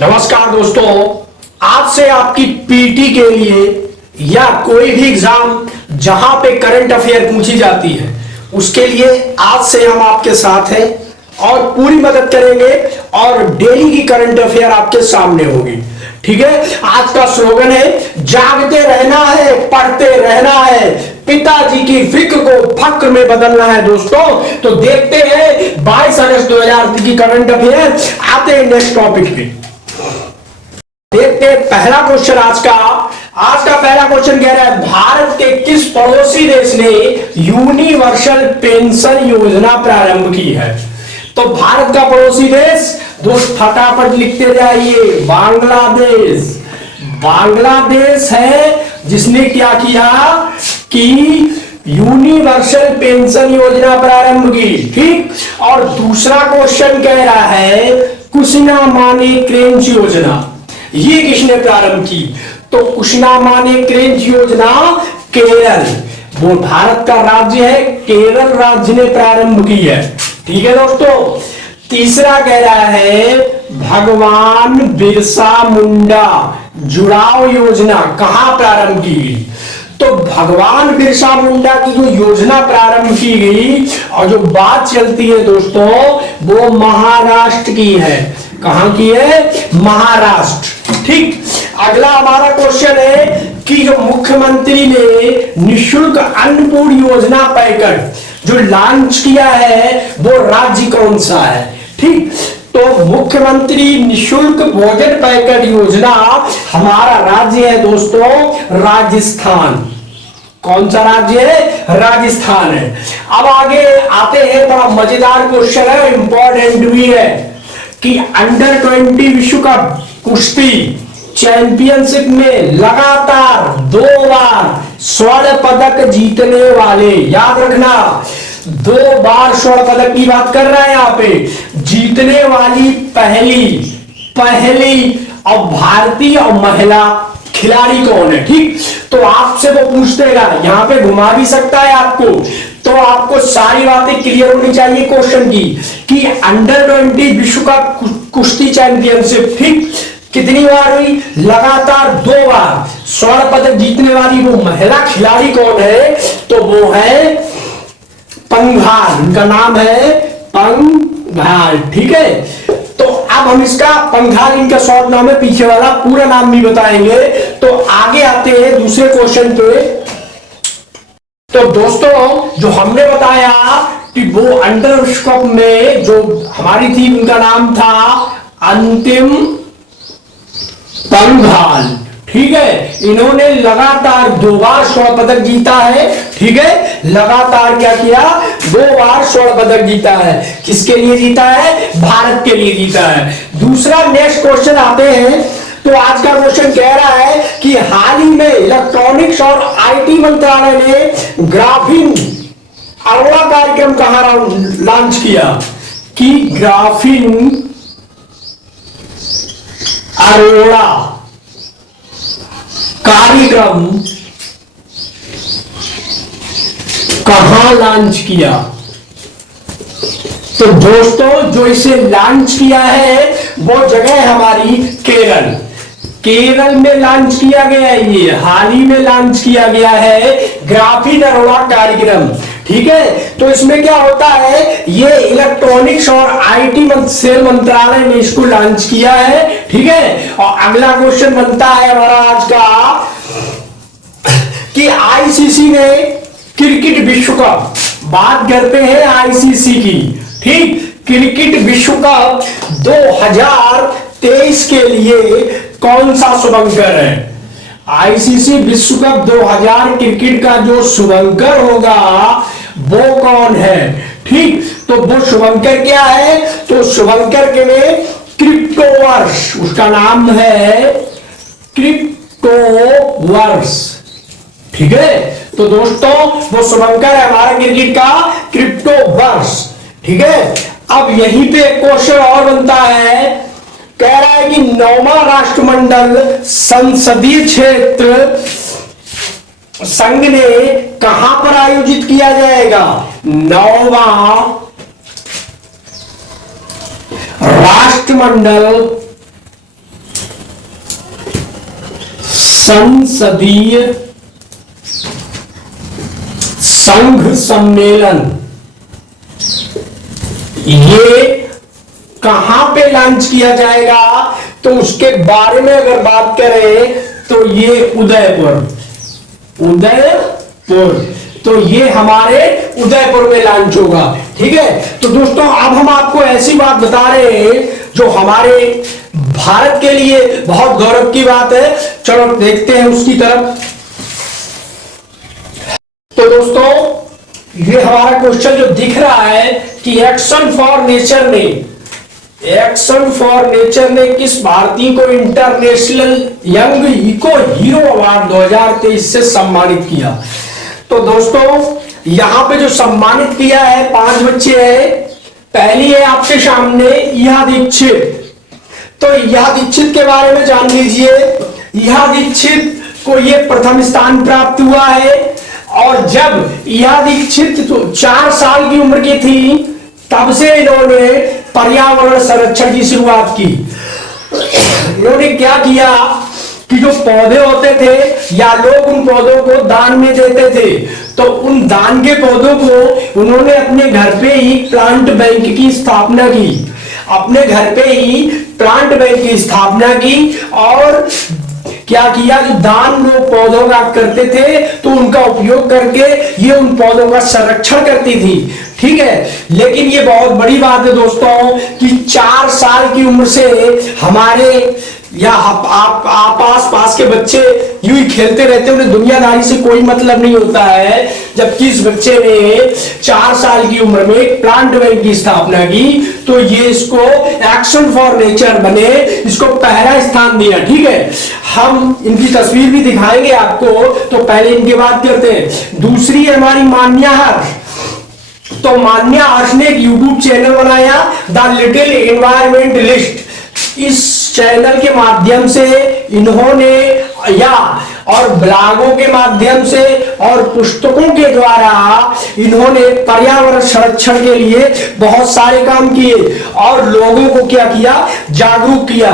नमस्कार दोस्तों, आज से आपकी पीटी के लिए या कोई भी एग्जाम जहां पे करंट अफेयर पूछी जाती है उसके लिए आज से हम आपके साथ हैं और पूरी मदद करेंगे और डेली की करंट अफेयर आपके सामने होगी। ठीक है, आज का स्लोगन है जागते रहना है, पढ़ते रहना है, पिताजी की फिक्र को फक्र में बदलना है। दोस्तों तो देखते हैं 22 अगस्त 2023 की करंट अफेयर। आते हैं नेक्स्ट टॉपिक पे। देखते हैं पहला क्वेश्चन आज का पहला क्वेश्चन कह रहा है भारत के किस पड़ोसी देश ने यूनिवर्सल पेंशन योजना प्रारंभ की है। तो भारत का पड़ोसी देश दोस्त फटाफट लिखते जाइए, बांग्लादेश है जिसने क्या किया कि यूनिवर्सल पेंशन योजना प्रारंभ की। ठीक, और दूसरा क्वेश्चन कह रहा है कुशिना माने क्रेंच योजना, ये किसने प्रारंभ की। तो कुशिना माने क्रेंच योजना केरल, वो भारत का राज्य है, केरल राज्य ने प्रारंभ की है। ठीक है दोस्तों, तीसरा कह रहा है भगवान बिरसा मुंडा जुड़ाव योजना कहां प्रारंभ की गई। तो भगवान बिरसा मुंडा की जो योजना प्रारंभ की गई और जो बात चलती है दोस्तों वो महाराष्ट्र की है। कहां की है? महाराष्ट्र। ठीक, अगला हमारा क्वेश्चन है कि जो मुख्यमंत्री ने निशुल्क अन्नपूर्ण योजना पैकेज जो लॉन्च किया है वो राज्य कौन सा है। ठीक, तो मुख्यमंत्री निशुल्क भोजन पैकेट योजना हमारा राज्य है दोस्तों राजस्थान। कौन सा राज्य है? राजस्थान है। अब आगे आते हैं, बड़ा मजेदार क्वेश्चन है, इंपॉर्टेंट भी है कि अंडर 20 विश्व कप कुश्ती चैंपियनशिप में लगातार 2 बार स्वर्ण पदक जीतने वाले, याद रखना 2 बार स्वर्ण पदक की बात कर रहा है यहाँ पे, जीतने वाली पहली और भारतीय और महिला खिलाड़ी कौन है। ठीक, तो आपसे वो पूछ देगा, यहाँ पे घुमा भी सकता है आपको, तो आपको सारी बातें क्लियर होनी चाहिए क्वेश्चन की कि अंडर 20 विश्व कप कुश्ती चैंपियनशिप ठीक कितनी बार हुई? लगातार 2 बार। स्वर्ण पदक जीतने वाली वो महिला खिलाड़ी कौन है? तो वो है पंघाल, उनका नाम है पंघाल। ठीक है, तो अब हम इसका पंघाल इनका शॉर्ट नाम है, पीछे वाला पूरा नाम भी बताएंगे। तो आगे आते हैं दूसरे क्वेश्चन पे। तो दोस्तों जो हमने बताया कि वो अंडर विश्व कप में जो हमारी थी उनका नाम था अंतिम पंघाल। ठीक है, इन्होंने लगातार 2 बार स्वर्ण पदक जीता है। ठीक है, लगातार क्या किया? 2 बार स्वर्ण पदक जीता है। किसके लिए जीता है? भारत के लिए जीता है। दूसरा नेक्स्ट क्वेश्चन आते हैं। तो आज का क्वेश्चन कह रहा है कि हाल ही में इलेक्ट्रॉनिक्स और आईटी मंत्रालय ने ग्राफीन अरोड़ा कार्यक्रम कहां लॉन्च किया कि ग्राफीन अरोड़ा कार्यक्रम कहां लॉन्च किया। तो दोस्तों जो इसे लॉन्च किया है वो जगह है हमारी केरल में लॉन्च किया गया है। ये हाल ही में लॉन्च किया गया है ग्राफीन अरोड़ा कार्यक्रम। ठीक है, तो इसमें क्या होता है, ये इलेक्ट्रॉनिक्स और आईटी सेल मंत्रालय ने इसको लॉन्च किया है। ठीक है, और अगला क्वेश्चन बनता है हमारा आज का कि आईसीसी ने क्रिकेट विश्व कप, बात करते हैं आईसीसी की। ठीक, क्रिकेट विश्व कप 2023 के लिए कौन सा शुभंकर है? आईसीसी विश्व कप 2000 क्रिकेट का जो शुभंकर होगा वो कौन है? ठीक, तो वो शुभंकर क्या है? तो शुभंकर के लिए क्रिप्टोवर्स, उसका नाम है क्रिप्टोवर्स। ठीक है, तो दोस्तों वो शुभंकर है हमारा क्रिकेट का क्रिप्टोवर्स। ठीक है, अब यहीं पे क्वेश्चन और बनता है, कह रहा है कि 9वां राष्ट्रमंडल संसदीय क्षेत्र संघ ने कहां पर आयोजित किया जाएगा? 9वां राष्ट्रमंडल संसदीय संघ सम्मेलन, ये कहां पे लॉन्च किया जाएगा? तो उसके बारे में अगर बात करें तो ये उदयपुर, तो ये हमारे उदयपुर में लॉन्च होगा। ठीक है, तो दोस्तों अब हम आपको ऐसी बात बता रहे हैं जो हमारे भारत के लिए बहुत गौरव की बात है। चलो देखते हैं उसकी तरफ। तो दोस्तों ये हमारा क्वेश्चन जो दिख रहा है कि एक्शन फॉर नेचर ने किस भारतीय को international young eco hero award 2023 से सम्मानित किया? तो दोस्तों यहां पे जो सम्मानित किया है 5 बच्चे हैं। पहली है आपके सामने इहा दीक्षित। तो इहा दीक्षित के बारे में जान लीजिए। इहा दीक्षित को ये प्रथम स्थान प्राप्त हुआ है और जब इहा दीक्षित तो 4 साल की उम्र की थी तब से इन्होंने पर्यावरण संरक्षण की शुरुआत की। इन्होंने क्या किया कि जो पौधे होते थे या लोग उन पौधों को दान में देते थे, तो उन दान के पौधों को उन्होंने अपने घर पे ही प्लांट बैंक की स्थापना की। अपने घर पे ही प्लांट बैंक की स्थापना की और क्या किया, जो दान लोग पौधों का करते थे तो उनका उपयोग करके ये उन पौधों का संरक्षण करती थी। ठीक है, लेकिन ये बहुत बड़ी बात है दोस्तों कि 4 साल की उम्र से हमारे या आप आस पास के बच्चे यूं ही खेलते रहते हैं, उन्हें दुनियादारी से कोई मतलब नहीं होता है। जबकि इस बच्चे ने 4 साल की उम्र में प्लांट बैंक की स्थापना की तो ये इसको एक्शन फॉर नेचर बने, इसको पहला स्थान दिया। ठीक है, हम इनकी तस्वीर भी दिखाएंगे आपको, तो पहले इनकी बात करते हैं। दूसरी है हमारी मान्या हर्ष। तो मान्या हर्ष ने एक यूट्यूब चैनल बनाया द लिटिल एनवायरमेंटलिस्ट। इस चैनल के माध्यम से इन्होंने और ब्लॉगों के माध्यम से और पुस्तकों के द्वारा इन्होंने पर्यावरण संरक्षण के लिए बहुत सारे काम किए और लोगों को क्या किया, जागरूक किया।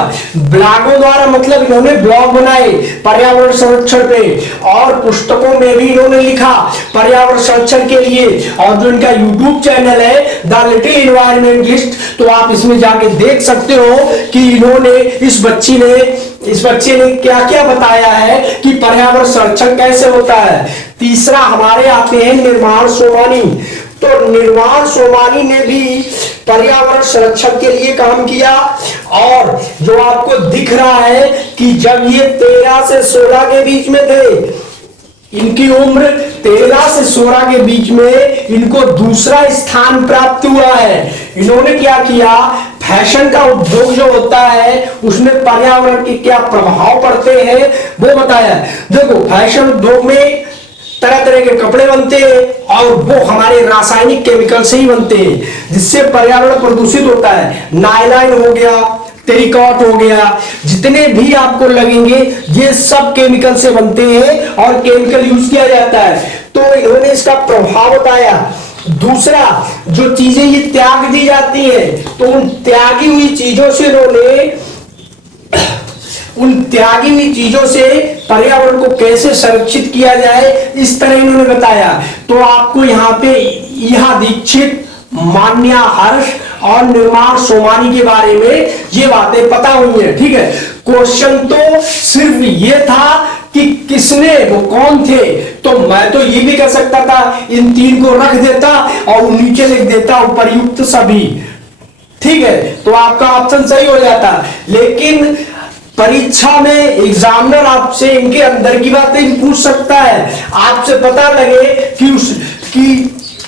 ब्लॉगों द्वारा मतलब इन्होंने ब्लॉग बनाए पर्यावरण संरक्षण पे और पुस्तकों में भी इन्होंने लिखा पर्यावरण संरक्षण के लिए। और जो इनका यूट्यूब चैनल है द लिटिल एनवायरमेंटलिस्ट, तो आप इसमें जाके देख सकते हो कि इन्होंने इस बच्चे ने क्या क्या बताया है कि पर्यावरण संरक्षण कैसे होता है। तीसरा हमारे आते हैं निर्माण सोमानी। तो निर्माण सोमानी ने भी पर्यावरण संरक्षण के लिए काम किया और जो आपको दिख रहा है कि जब ये 13 से 16 के बीच में थे, इनकी उम्र 13 से 16 के बीच में इनको दूसरा स्थान प्राप्त हुआ है। इन्होंने क्या किया, फैशन का उद्योग जो होता है उसमें पर्यावरण के क्या प्रभाव पड़ते हैं वो बताया। देखो फैशन उद्योग में तरह तरह के कपड़े बनते हैं और वो हमारे रासायनिक केमिकल से ही बनते हैं जिससे पर्यावरण प्रदूषित होता है। नायलॉन हो गया, टेरिकॉट हो गया, जितने भी आपको लगेंगे ये सब केमिकल से बनते हैं और केमिकल यूज किया जाता है। तो इन्होंने इसका प्रभाव बताया। दूसरा जो चीजें ये त्याग दी जाती है तो उन त्यागी हुई चीजों से पर्यावरण को कैसे संरक्षित किया जाए, इस तरह इन्होंने बताया। तो आपको यहाँ पे इहा दीक्षित, मान्या हर्ष और निर्माण सोमानी के बारे में ये बातें पता हुई है। ठीक है, क्वेश्चन तो सिर्फ ये था कि किसने, वो कौन थे। तो मैं तो ये भी कह सकता था इन 3 को रख देता और नीचे लिख देता उपर्युक्त सभी। ठीक है, तो आपका ऑप्शन सही हो जाता। लेकिन परीक्षा में एग्जामिनर आपसे इनके अंदर की बातें पूछ सकता है, आपसे पता लगे कि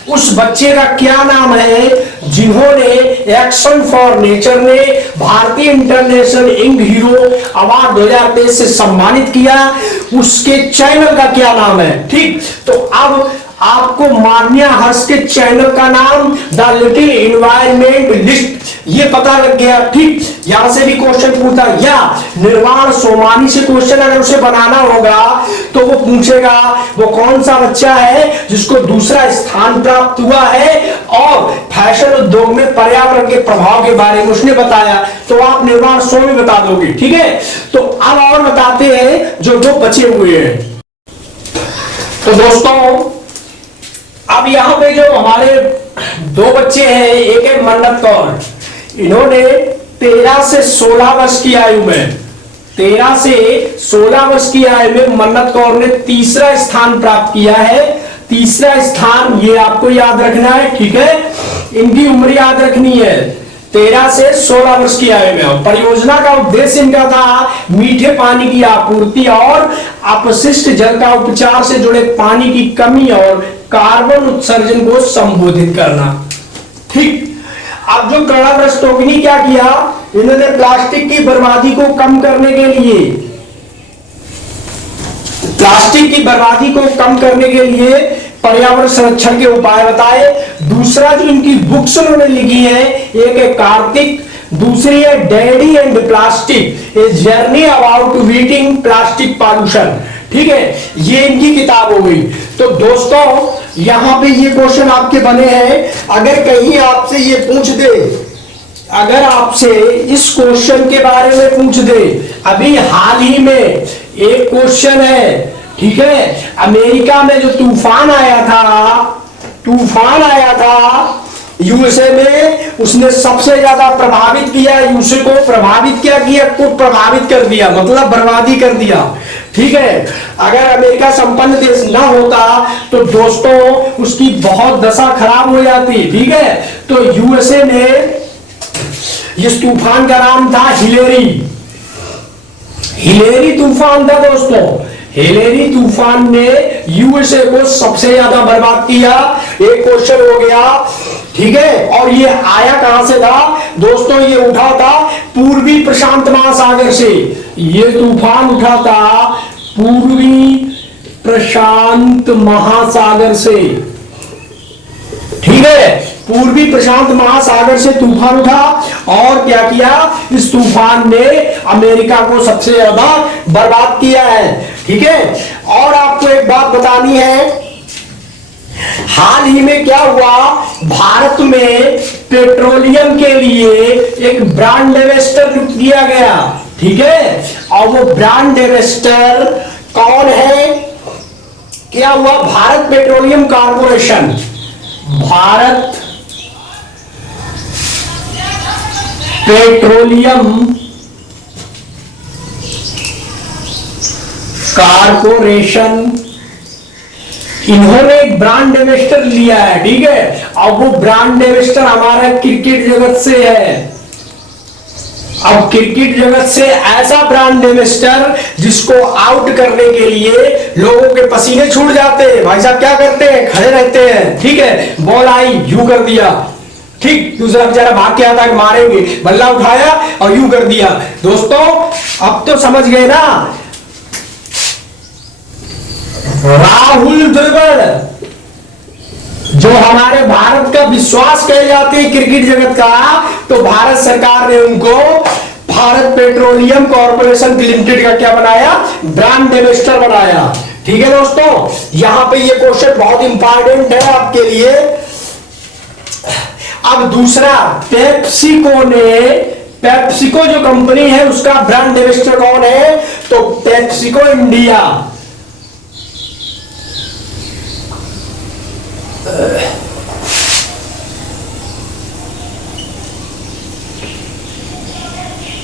उस बच्चे का क्या नाम है जिन्होंने एक्शन फॉर नेचर ने भारतीय इंटरनेशनल यंग हीरो अवार्ड 2023 से सम्मानित किया, उसके चैनल का क्या नाम है। ठीक, तो अब आपको मान्या हर्ष के चैनल का नाम द लिटिल एनवायरमेंट लिस्ट ये पता लग गया। ठीक, यहां से भी क्वेश्चन पूछा, या निर्वाण सोमानी से क्वेश्चन अगर उसे बनाना होगा तो वो पूछेगा वो कौन सा बच्चा है जिसको दूसरा स्थान प्राप्त हुआ है और फैशन उद्योग में पर्यावरण के प्रभाव के बारे में उसने बताया, तो आप निर्वाण सोमी बता दोगे। ठीक है, तो अब और बताते हैं जो दो बचे हुए हैं। तो दोस्तों अब यहां पे जो हमारे दो बच्चे हैं, एक है मन्नत कौर, इन्होंने 13 से 16 वर्ष की आयु में 13 से 16 वर्ष की आयु में मन्नत कौर ने तीसरा स्थान प्राप्त किया है। तीसरा स्थान ये आपको याद रखना है। ठीक है, इनकी उम्र याद रखनी है 13 से 16 वर्ष की आयु में। परियोजना का उद्देश्य इनका था मीठे पानी की आपूर्ति और अपशिष्ट जल का उपचार से जुड़े पानी की कमी और कार्बन उत्सर्जन को संबोधित करना। ठीक, अब जो कर्णावृष्टोगिनी क्या किया, इन्होंने प्लास्टिक की बर्बादी को कम करने के लिए पर्यावरण संरक्षण के उपाय बताए। दूसरा जो इनकी बुक्स उन्होंने लिखी है, एक है कार्तिक, दूसरी है daddy and plastic a journey about beating plastic pollution. ठीक है, ये इनकी किताब हो गई। तो दोस्तों यहां पे ये क्वेश्चन आपके बने हैं। अगर कहीं आपसे ये पूछ दे, अगर आपसे इस क्वेश्चन के बारे में पूछ दे, अभी हाल ही में एक क्वेश्चन है। ठीक है, अमेरिका में जो तूफान आया था यूएसए में, उसने सबसे ज्यादा प्रभावित किया यूएसए को। प्रभावित क्या किया? को प्रभावित कर दिया, मतलब बर्बादी कर दिया। ठीक है, अगर अमेरिका संपन्न देश ना होता तो दोस्तों उसकी बहुत दशा खराब हो जाती। ठीक है, तो यूएसए में इस तूफान का नाम था हिलेरी तूफान था दोस्तों। हिलेरी तूफान ने यूएसए को सबसे ज्यादा बर्बाद किया। एक क्वेश्चन हो गया। ठीक है, और ये आया कहां से था दोस्तों? ये उठा था पूर्वी प्रशांत महासागर से। ये तूफान उठा था पूर्वी प्रशांत महासागर से। ठीक है, पूर्वी प्रशांत महासागर से तूफान उठा और क्या किया? इस तूफान ने अमेरिका को सबसे ज्यादा बर्बाद किया है। ठीक है, और आपको एक बात बतानी है, हाल ही में क्या हुआ, भारत में पेट्रोलियम के लिए एक ब्रांड एम्बेसडर नियुक्त किया गया। ठीक है, और वो ब्रांड एम्बेसडर कौन है? क्या हुआ? Bharat petroleum corporation, Bharat petroleum corporation, इन्होंने एक ब्रांड एम्बेसडर लिया है। ठीक है, अब वो ब्रांड एम्बेसडर हमारा क्रिकेट जगत से है। अब क्रिकेट जगत से ऐसा ब्रांड एम्बेसडर जिसको आउट करने के लिए लोगों के पसीने छूट जाते हैं। भाई साहब क्या करते हैं? खड़े रहते हैं। ठीक है, बॉल आई, यूं कर दिया। ठीक, दूसरा बेचारा भाग के आता है, मारेंगे, बल्ला उठाया और यूं कर दिया। दोस्तों अब तो समझ गए ना, राहुल द्रविड़ जो हमारे भारत का विश्वास कहे जाते हैं क्रिकेट जगत का, तो भारत सरकार ने उनको भारत पेट्रोलियम कॉर्पोरेशन लिमिटेड का क्या बनाया? ब्रांड एम्बेसडर बनाया। ठीक है दोस्तों, यहां पे ये क्वेश्चन बहुत इंपॉर्टेंट है आपके लिए। अब दूसरा, पेप्सिको जो कंपनी है उसका ब्रांड एम्बेसडर कौन है? तो पेप्सिको इंडिया।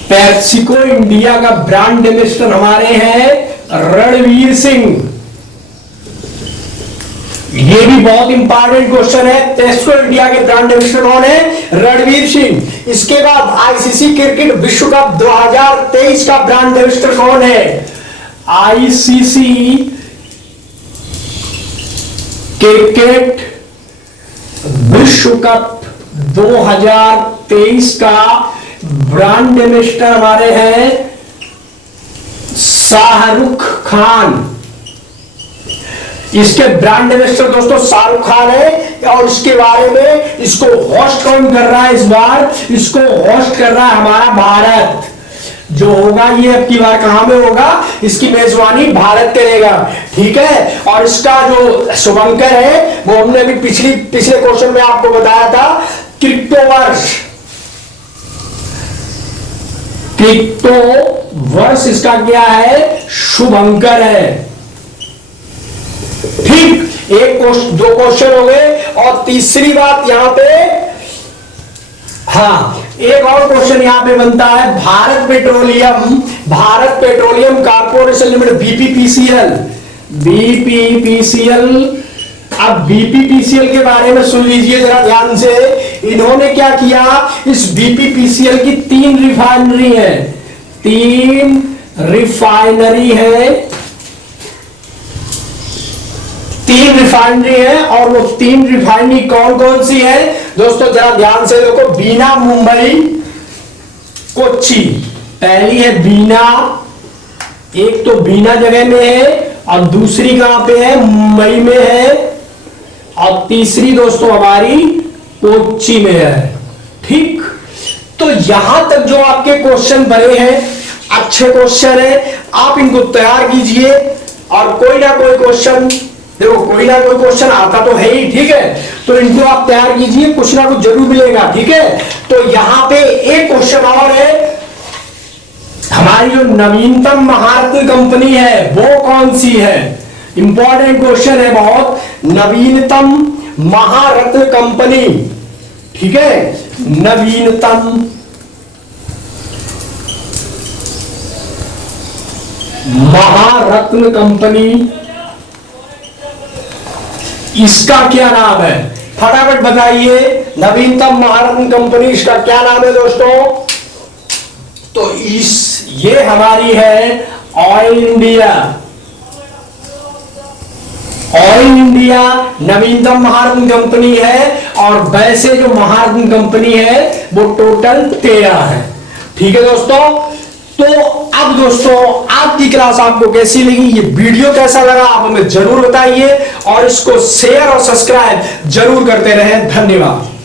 पेप्सिको इंडिया का ब्रांड एम्बेसडर हमारे हैं रणवीर सिंह। ये भी बहुत इंपॉर्टेंट क्वेश्चन है। पेप्सिको इंडिया के ब्रांड एम्बेसडर कौन है? रणवीर सिंह। इसके बाद आईसीसी क्रिकेट विश्व कप 2023 का ब्रांड एम्बेसडर कौन है? आईसीसी क्रिकेट विश्व कप 2023 का ब्रांड एम्बेसडर हमारे हैं शाहरुख खान। इसके ब्रांड एम्बेसडर दोस्तों शाहरुख खान है और इसके बारे में इसको होस्ट कौन कर रहा है इस बार? इसको होस्ट कर रहा है हमारा भारत। जो होगा ये अब की बार कहां में होगा? इसकी मेजबानी भारत करेगा, ठीक है। और इसका जो शुभंकर है वो हमने अभी पिछले क्वेश्चन में आपको बताया था, क्रिप्टो वर्ष इसका क्या है? शुभंकर है, ठीक। दो क्वेश्चन हो गए। और तीसरी बात यहां पे, हाँ, एक और क्वेश्चन यहां पे बनता है, भारत पेट्रोलियम कॉर्पोरेशन लिमिटेड, बीपीपीसीएल। अब बीपीपीसीएल के बारे में सुन लीजिए जरा ध्यान से। इन्होंने क्या किया, इस बीपीपीसीएल की 3 रिफाइनरी है, 3 रिफाइनरी है, 3 रिफाइनरी है। और वो 3 रिफाइनरी कौन कौन सी है दोस्तों? जरा ध्यान से देखो, बीना, मुंबई, कोच्चि। पहली है बीना, एक तो बीना जगह में है, और दूसरी कहां पे है? मुंबई में है, और तीसरी दोस्तों हमारी कोच्चि में है, ठीक। तो यहां तक जो आपके क्वेश्चन बने हैं, अच्छे क्वेश्चन है, आप इनको तैयार कीजिए। और कोई ना कोई क्वेश्चन, देखो कोई ना कोई क्वेश्चन आता तो है ही, ठीक है। तो इनको आप तैयार कीजिए, कुछ ना कुछ जरूर मिलेगा, ठीक है। तो यहां पे एक क्वेश्चन और है, हमारी जो नवीनतम महारत्न कंपनी है वो कौन सी है? इंपॉर्टेंट क्वेश्चन है बहुत। नवीनतम महारत्न कंपनी, ठीक है, नवीनतम महारत्न कंपनी, इसका क्या नाम है? फटाफट बताइए, नवीनतम महारत्न कंपनी इसका क्या नाम है दोस्तों? तो ये हमारी है ऑयल इंडिया। ऑयल इंडिया नवीनतम महारत्न कंपनी है। और वैसे जो महारत्न कंपनी है वो टोटल 13 है, ठीक है दोस्तों। तो अब दोस्तों आज की क्लास आपको कैसी लगी, ये वीडियो कैसा लगा आप हमें जरूर बताइए, और इसको शेयर और सब्सक्राइब जरूर करते रहें। धन्यवाद।